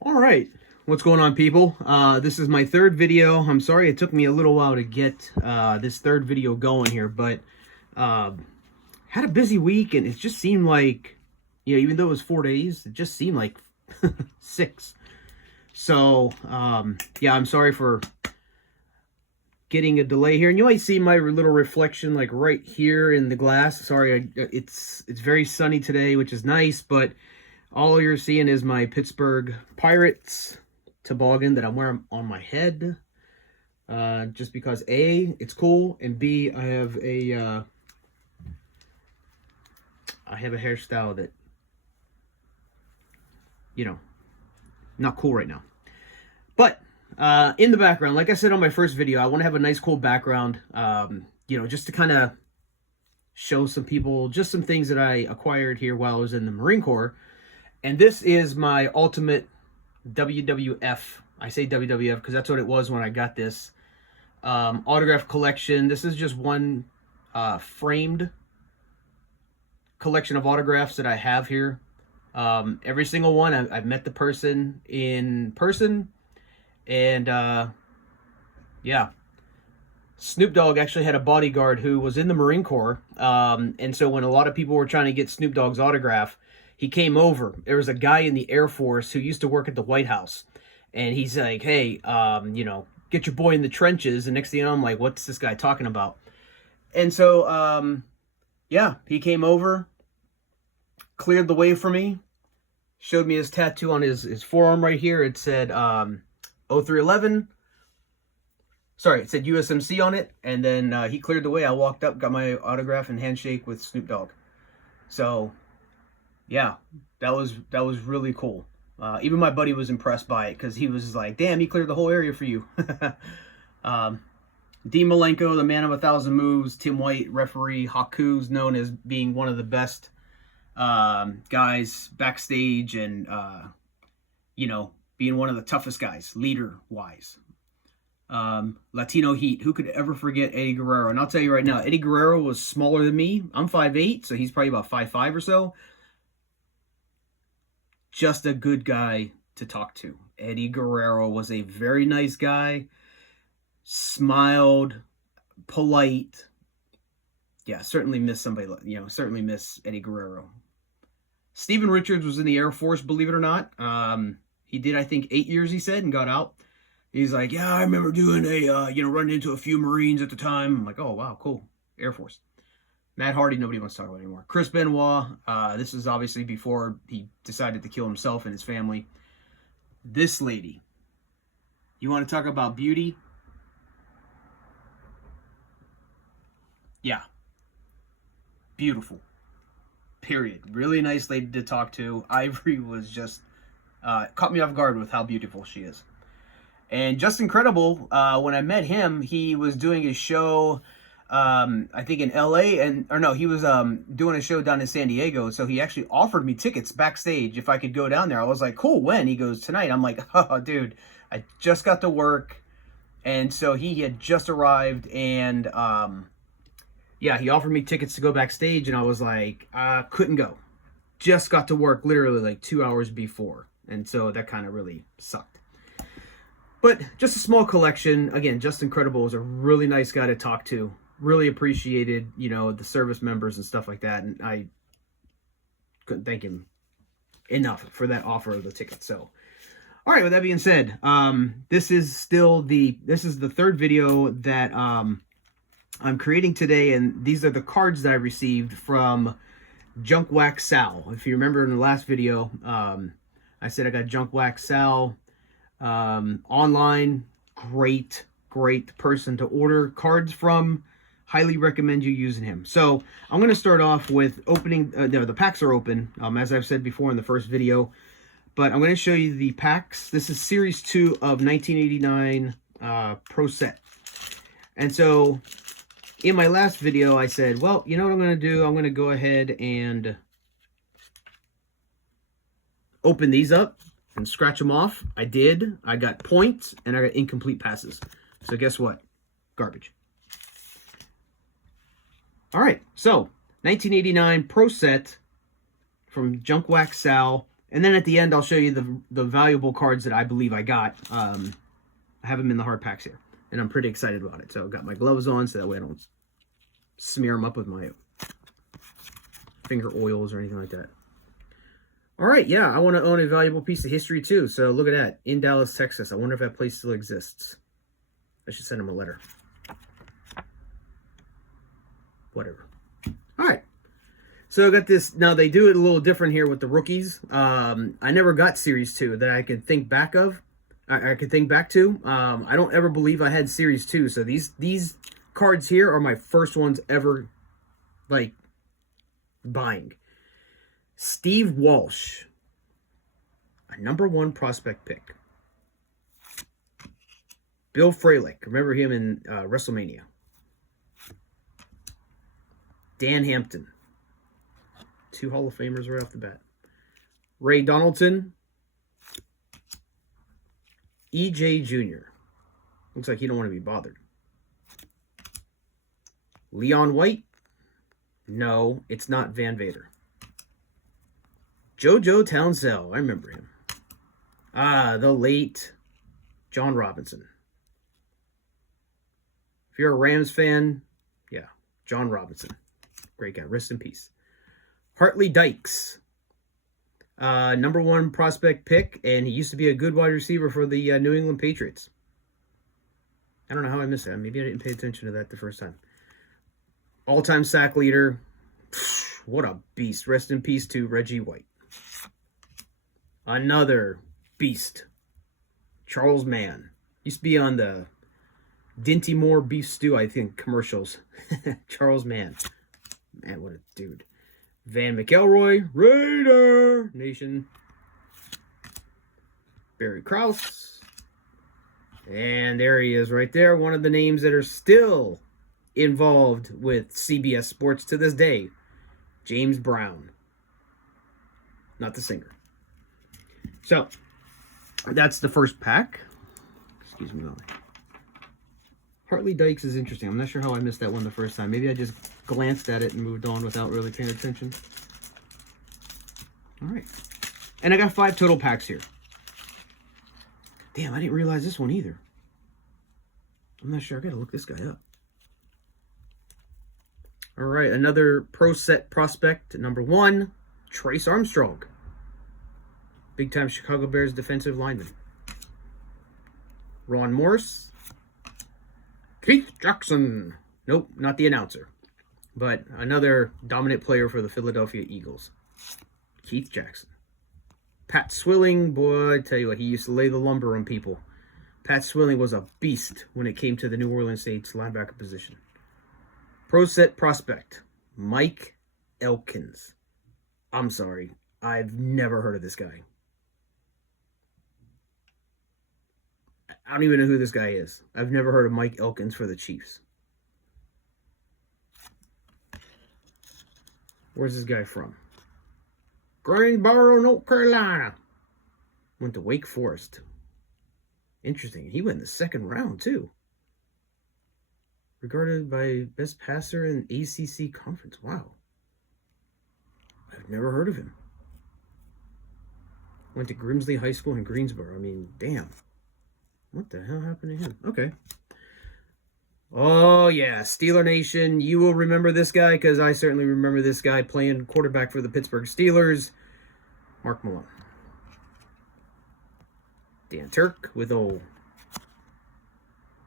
All right, what's going on, people? This is my third video. I'm sorry it took me a little while to get this third video going here, but uh, had a busy week, and it just seemed like, even though it was 4 days, it just seemed like six. So, yeah, I'm sorry for getting a delay here, and you might see my little reflection like right here in the glass. Sorry, it's very sunny today, which is nice, but all you're seeing is my Pittsburgh Pirates toboggan that I'm wearing on my head. Just because A, it's cool, and B, I have a hairstyle that, not cool right now. But in the background, like I said on my first video, I want to have a nice, cool background, just to kind of show some people just some things that I acquired here while I was in the Marine Corps. And this is my ultimate WWF. I say WWF because that's what it was when I got this autograph collection. This is just one framed collection of autographs that I have here. Every single one, I've met the person in person. And yeah, Snoop Dogg actually had a bodyguard who was in the Marine Corps. And so when a lot of people were trying to get Snoop Dogg's autograph, he came over. There was a guy in the Air Force who used to work at the White House. And he's like, hey, get your boy in the trenches. And next thing you know, I'm like, what's this guy talking about? And so, yeah, he came over, cleared the way for me, showed me his tattoo on his forearm right here. It said 0311. Sorry, it said USMC on it. And then he cleared the way. I walked up, got my autograph and handshake with Snoop Dogg. So, yeah, that was really cool. Even my buddy was impressed by it because he was like, damn, he cleared the whole area for you. Dean Malenko, the man of 1,000 moves. Tim White, referee. Haku's known as being one of the best guys backstage and, being one of the toughest guys, leader-wise. Latino Heat. Who could ever forget Eddie Guerrero? And I'll tell you right now, Eddie Guerrero was smaller than me. I'm 5'8", so he's probably about 5'5" or so. Just a good guy to talk to. Eddie Guerrero was a very nice guy. Smiled, polite. Yeah, certainly miss somebody, certainly miss Eddie Guerrero. Steven Richards was in the Air Force, believe it or not. He did, I think, 8 years, he said, and got out. He's like, yeah, I remember doing running into a few Marines at the time. I'm like, oh, wow, cool. Air Force. Matt Hardy, nobody wants to talk about anymore. Chris Benoit, this is obviously before he decided to kill himself and his family. This lady, you want to talk about beauty? Yeah. Beautiful. Period. Really nice lady to talk to. Ivory was just, caught me off guard with how beautiful she is. And just incredible, when I met him, he was doing a show, I think in LA, he was doing a show down in San Diego. So he actually offered me tickets backstage if I could go down there. I was like, cool, when? He goes, tonight. I'm like, oh, dude, I just got to work. And so he had just arrived, and yeah, he offered me tickets to go backstage, and I was like, couldn't go. Just got to work literally like 2 hours before. And so that kind of really sucked. But just a small collection. Again, just incredible. Was a really nice guy to talk to. Really appreciated, the service members and stuff like that. And I couldn't thank him enough for that offer of the ticket. So, all right, with that being said, this is the third video that I'm creating today. And these are the cards that I received from Junk Wax Sal. If you remember in the last video, I said I got Junk Wax Sal online. Great person to order cards from. Highly recommend you using him. So I'm going to start off with opening, the packs are open, as I've said before in the first video, but I'm going to show you the packs. This is series 2 of 1989 Pro Set. And so in my last video I said, well, you know what I'm going to do? I'm going to go ahead and open these up and scratch them off. I did. I got points and I got incomplete passes. So guess what? Garbage. All right. So 1989 Pro Set from Junk Wax Sal. And then at the end, I'll show you the valuable cards that I believe I got. I have them in the hard packs here, and I'm pretty excited about it. So I've got my gloves on so that way I don't smear them up with my finger oils or anything like that. All right, yeah, I want to own a valuable piece of history too. So look at that, in Dallas, Texas. I wonder if that place still exists. I should send them a letter. Whatever. All right. So I got this. Now they do it a little different here with the rookies. I never got Series 2 that I could think back of. I could think back to. I don't ever believe I had Series 2. So these cards here are my first ones ever, like, buying. Steve Walsh, a #1 prospect pick. Bill Frelick, remember him in WrestleMania. Dan Hampton, 2 Hall of Famers right off the bat. Ray Donaldson, EJ Jr. Looks like he don't want to be bothered. Leon White, no, it's not Van Vader. JoJo Townsell, I remember him. The late John Robinson. If you're a Rams fan, yeah, John Robinson. Great guy, rest in peace. Hartley Dykes, #1 prospect pick, and he used to be a good wide receiver for the New England Patriots. I don't know how I missed that. Maybe I didn't pay attention to that the first time. All-time sack leader. What a beast. Rest in peace to Reggie White. Another beast. Charles Mann. Used to be on the Dinty Moore beef stew, I think, commercials. Charles Mann. Man, what a dude. Van McElroy. Raider Nation. Barry Krause. And there he is right there. One of the names that are still involved with CBS Sports to this day. James Brown. Not the singer. So, that's the first pack. Excuse me. Hartley Dykes is interesting. I'm not sure how I missed that one the first time. Maybe I just glanced at it and moved on without really paying attention. All right. And I got 5 total packs here. Damn, I didn't realize this one either. I'm not sure. I got to look this guy up. All right, another Pro Set prospect, #1, Trace Armstrong. Big-time Chicago Bears defensive lineman. Ron Morse. Keith Jackson. Nope, not the announcer. But another dominant player for the Philadelphia Eagles. Keith Jackson. Pat Swilling, boy, I tell you what, he used to lay the lumber on people. Pat Swilling was a beast when it came to the New Orleans Saints linebacker position. Pro Set prospect, Mike Elkins. I'm sorry, I've never heard of this guy. I don't even know who this guy is. I've never heard of Mike Elkins for the Chiefs. Where's this guy from? Greensboro, North Carolina. Went to Wake Forest. Interesting. He went in the 2nd round, too. Regarded by best passer in ACC conference. Wow. I've never heard of him. Went to Grimsley High School in Greensboro. I mean, damn. What the hell happened to him? Okay. Oh, yeah. Steeler Nation. You will remember this guy because I certainly remember this guy playing quarterback for the Pittsburgh Steelers. Mark Malone. Dan Turk with old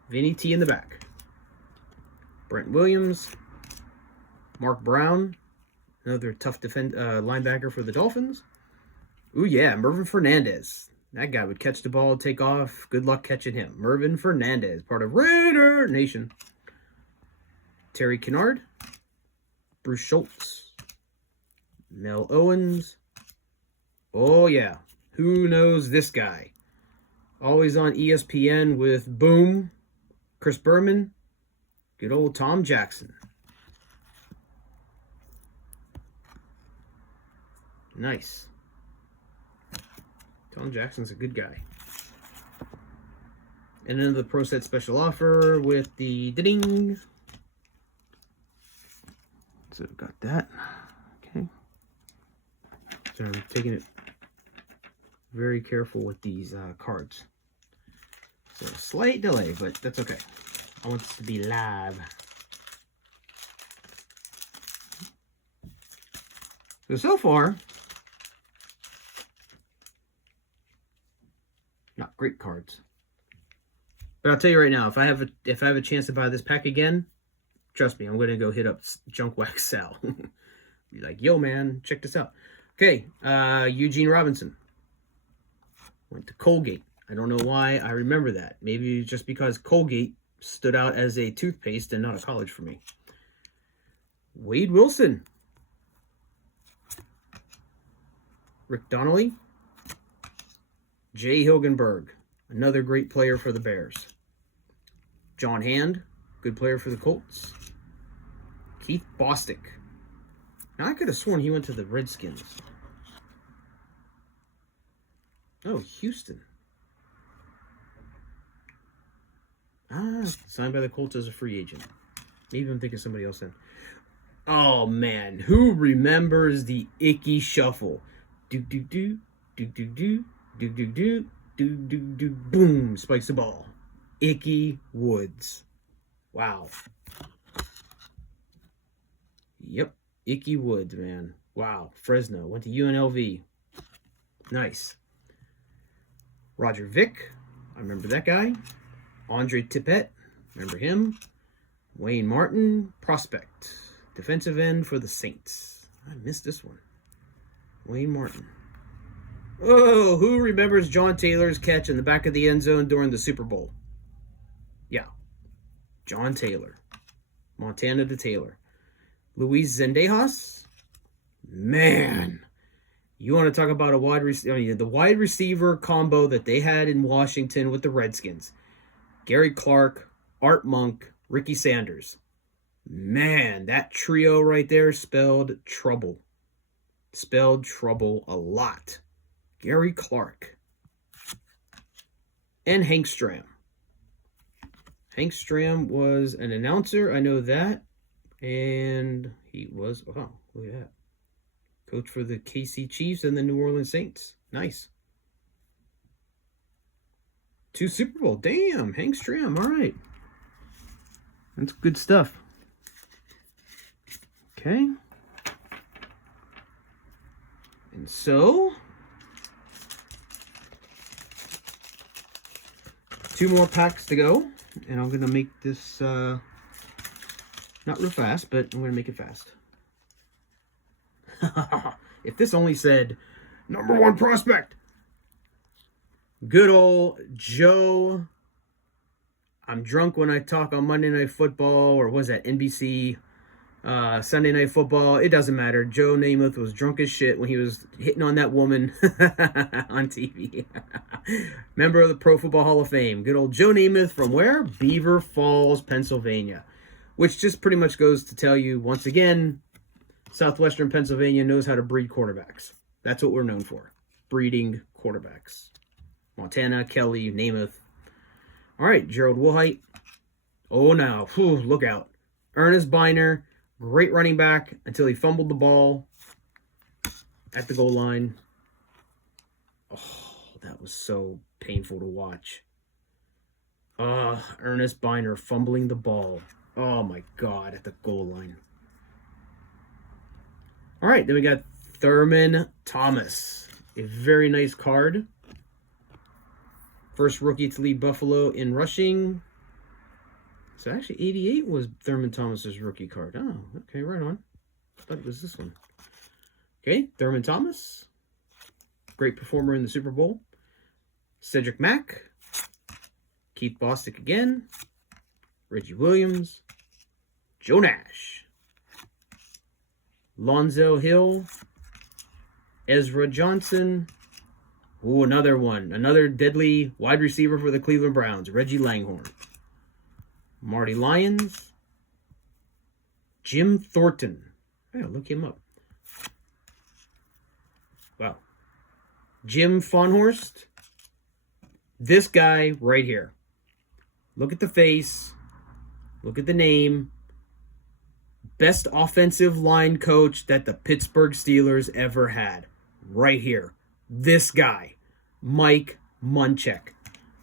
Vinny T in the back. Brent Williams. Mark Brown. Another tough linebacker for the Dolphins. Ooh, yeah. Mervin Fernandez. That guy would catch the ball, take off. Good luck catching him. Mervin Fernandez, part of Raider Nation. Terry Kennard. Bruce Schultz. Mel Owens. Oh, yeah. Who knows this guy? Always on ESPN with Boom. Chris Berman. Good old Tom Jackson. Nice. Tom Jackson's a good guy. And then the Pro Set special offer with the ding. So got that. Okay. So I'm taking it very careful with these cards. So slight delay, but that's okay. I want this to be live. So far, not great cards. But I'll tell you right now, if I have a chance to buy this pack again, trust me, I'm gonna go hit up Junk Wax Sal. Be like, yo man, check this out. Okay, Eugene Robinson went to Colgate. I don't know why I remember that. Maybe just because Colgate stood out as a toothpaste and not a college for me. Wade Wilson. Rick Donnelly. Jay Hilgenberg, another great player for the Bears. John Hand, good player for the Colts. Keith Bostick. Now, I could have sworn he went to the Redskins. Oh, Houston. Signed by the Colts as a free agent. Maybe I'm thinking somebody else then. Oh, man. Who remembers the Ickey Shuffle? Do-do-do, do-do-do, do-do-do, do-do-do, boom, spikes the ball. Ickey Woods. Wow. Yep, Ickey Woods, man. Wow, Fresno. Went to UNLV. Nice. Roger Vick. I remember that guy. Andre Tippett. Remember him. Wayne Martin. Prospect. Defensive end for the Saints. I missed this one. Wayne Martin. Oh, who remembers John Taylor's catch in the back of the end zone during the Super Bowl? Yeah. John Taylor. Montana to Taylor. Luis Zendejas. Man. You want to talk about a wide receiver? I mean, the wide receiver combo that they had in Washington with the Redskins. Gary Clark, Art Monk, Ricky Sanders. Man, that trio right there spelled trouble. Spelled trouble a lot. Gary Clark. And Hank Stram. Hank Stram was an announcer. I know that. And he was, oh, look at that. Coach for the KC Chiefs and the New Orleans Saints. Nice. 2 Super Bowl. Damn, Hank Stram. All right. That's good stuff. Okay. And so, 2 more packs to go. And I'm going to make this, not real fast, but I'm going to make it fast. If this only said, #1 prospect. Good old Joe. I'm drunk when I talk on Monday Night Football, or was that NBC Sunday Night Football? It doesn't matter. Joe Namath was drunk as shit when he was hitting on that woman on TV. Member of the Pro Football Hall of Fame. Good old Joe Namath from where? Beaver Falls, Pennsylvania. Which just pretty much goes to tell you, once again, Southwestern Pennsylvania knows how to breed quarterbacks. That's what we're known for. Breeding quarterbacks. Montana, Kelly, Namath. All right, Gerald Woolhite. Oh, now. Whew, look out. Ernest Biner. Great running back until he fumbled the ball at the goal line. Oh, that was so painful to watch. Ernest Biner fumbling the ball. Oh, my God, at the goal line. All right, then we got Thurman Thomas. A very nice card. First rookie to lead Buffalo in rushing. So actually 88 was Thurman Thomas's rookie card. Oh, okay, right on. I thought it was this one. Okay, Thurman Thomas. Great performer in the Super Bowl. Cedric Mack. Keith Bostick again. Reggie Williams. Joe Nash. Lonzo Hill, Ezra Johnson. Ooh, another one. Another deadly wide receiver for the Cleveland Browns, Reggie Langhorne. Marty Lyons. Jim Thornton. Yeah, look him up. Wow. Jim Fonhorst. This guy right here. Look at the face. Look at the name. Best offensive line coach that the Pittsburgh Steelers ever had. Right here. This guy. Mike Munchak.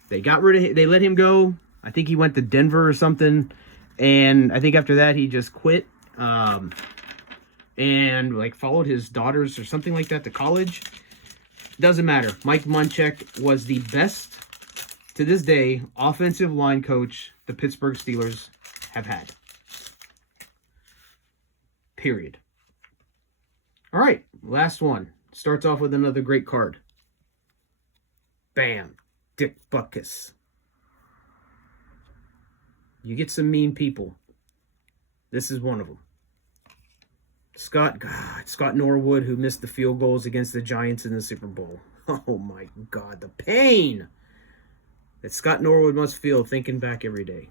They let him go. I think he went to Denver or something. And I think after that, he just quit. And like followed his daughters or something like that to college. Doesn't matter. Mike Munchak was the best, to this day, offensive line coach the Pittsburgh Steelers have had. Period. All right, last one. Starts off with another great card. Bam. Dick Butkus. You get some mean people. This is one of them. Scott Norwood, who missed the field goals against the Giants in the Super Bowl. Oh my God, the pain that Scott Norwood must feel thinking back every day.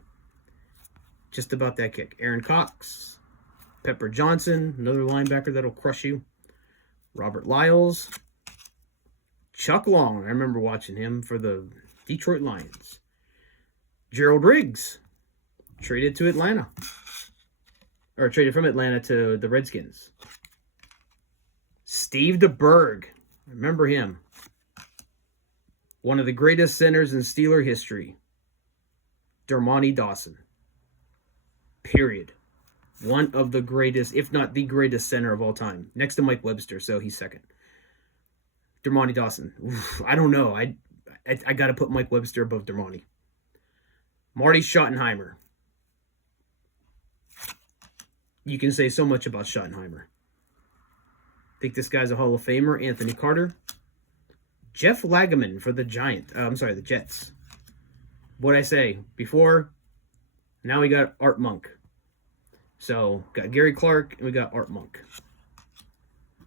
Just about that kick. Aaron Cox, Pepper Johnson, another linebacker that'll crush you. Robert Lyles, Chuck Long. I remember watching him for the Detroit Lions. Gerald Riggs, traded to Atlanta. Or traded from Atlanta to the Redskins. Steve DeBerg. Remember him. One of the greatest centers in Steeler history. Dermontti Dawson. Period. One of the greatest, if not the greatest center of all time. Next to Mike Webster, so he's second. Dermontti Dawson. Oof, I don't know. I got to put Mike Webster above Dermontti. Marty Schottenheimer. You can say so much about Schottenheimer. I think this guy's a Hall of Famer. Anthony Carter. Jeff Lageman for the the Jets. What'd I say? Before, now we got Art Monk. So, got Gary Clark and we got Art Monk.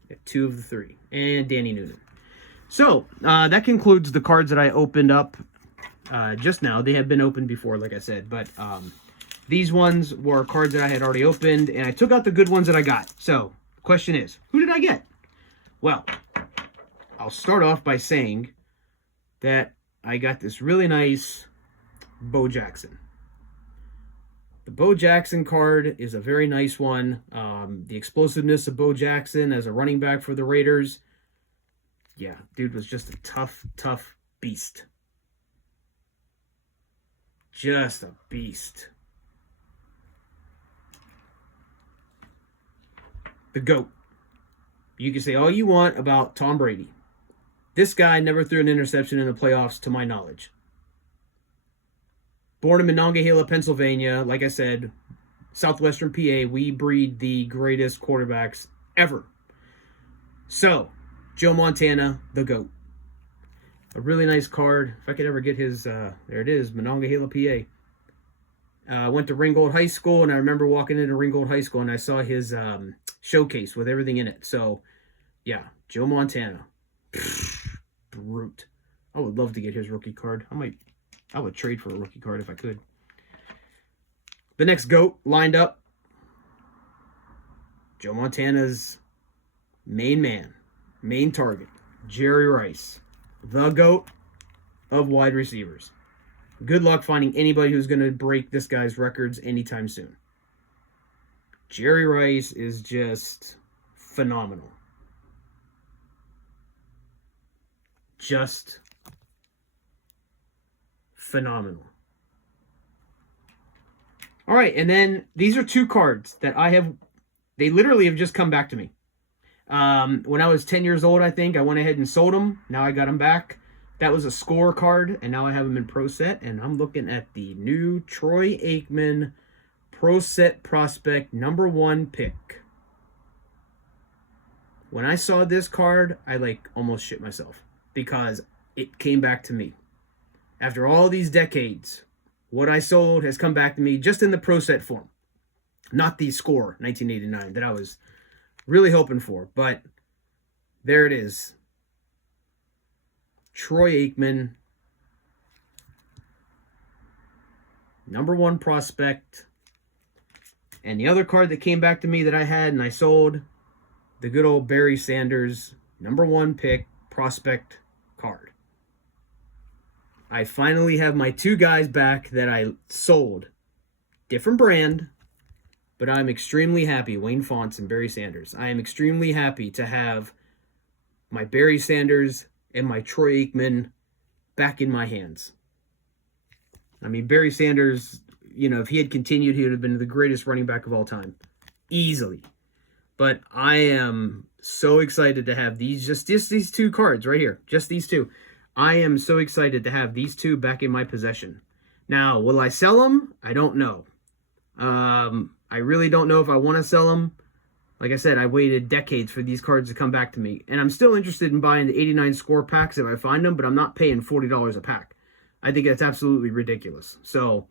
Got two of the three. And Danny Noonan. So, that concludes the cards that I opened up just now. They have been opened before, like I said. But these ones were cards that I had already opened. And I took out the good ones that I got. So, the question is, who did I get? Well, I'll start off by saying that I got this really nice Bo Jackson. The Bo Jackson card is a very nice one. The explosiveness of Bo Jackson as a running back for the Raiders. Yeah, dude was just a tough beast. Just a beast. The GOAT. You can say all you want about Tom Brady. This guy never threw an interception in the playoffs, to my knowledge. Born in Monongahela, Pennsylvania, like I said, southwestern PA, we breed the greatest quarterbacks ever. So, Joe Montana, the GOAT. A really nice card. If I could ever get his, there it is, Monongahela, PA. I went to Ringgold High School, and I remember walking into Ringgold High School, and I saw his showcase with everything in it. So, yeah, Joe Montana. Brute. I would love to get his rookie card. I would trade for a rookie card if I could. The next GOAT lined up. Joe Montana's main man, main target, Jerry Rice, the GOAT of wide receivers. Good luck finding anybody who's going to break this guy's records anytime soon. Jerry Rice is just phenomenal. Just phenomenal. All right, and then these are two cards that they literally have just come back to me. When I was 10 years old, I think, I went ahead and sold them. Now I got them back. That was a score card, and now I have them in Pro Set, and I'm looking at the new Troy Aikman Pro Set Prospect #1 pick. When I saw this card, I almost shit myself because it came back to me. After all these decades, what I sold has come back to me just in the Pro Set form. Not the score 1989 that I was really hoping for, but there it is. Troy Aikman, #1 prospect. And the other card that came back to me that I had and I sold, the good old Barry Sanders, #1 pick prospect card. I finally have my two guys back that I sold. Different brand, but I'm extremely happy. Wayne Fontes and Barry Sanders. I am extremely happy to have my Barry Sanders and my Troy Aikman back in my hands. I mean, Barry Sanders, you know, if he had continued, he would have been the greatest running back of all time. Easily. But I am so excited to have these, just these two cards right here. Just these two. I am so excited to have these two back in my possession. Now, will I sell them? I don't know. I really don't know if I want to sell them. Like I said, I waited decades for these cards to come back to me. And I'm still interested in buying the 89 score packs if I find them, but I'm not paying $40 a pack. I think that's absolutely ridiculous. So,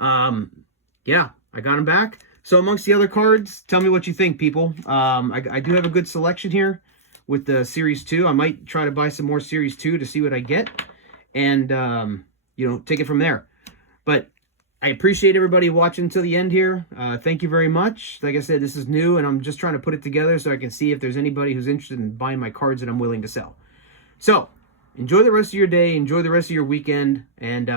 yeah, I got them back. So amongst the other cards, tell me what you think, people. I do have a good selection here with the Series 2. I might try to buy some more Series 2 to see what I get. And, you know, take it from there. But I appreciate everybody watching until the end here. Thank you very much. Like I said, this is new, and I'm just trying to put it together so I can see if there's anybody who's interested in buying my cards that I'm willing to sell. So, enjoy the rest of your day. Enjoy the rest of your weekend. And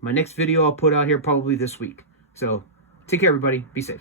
my next video I'll put out here probably this week. So, take care, everybody. Be safe.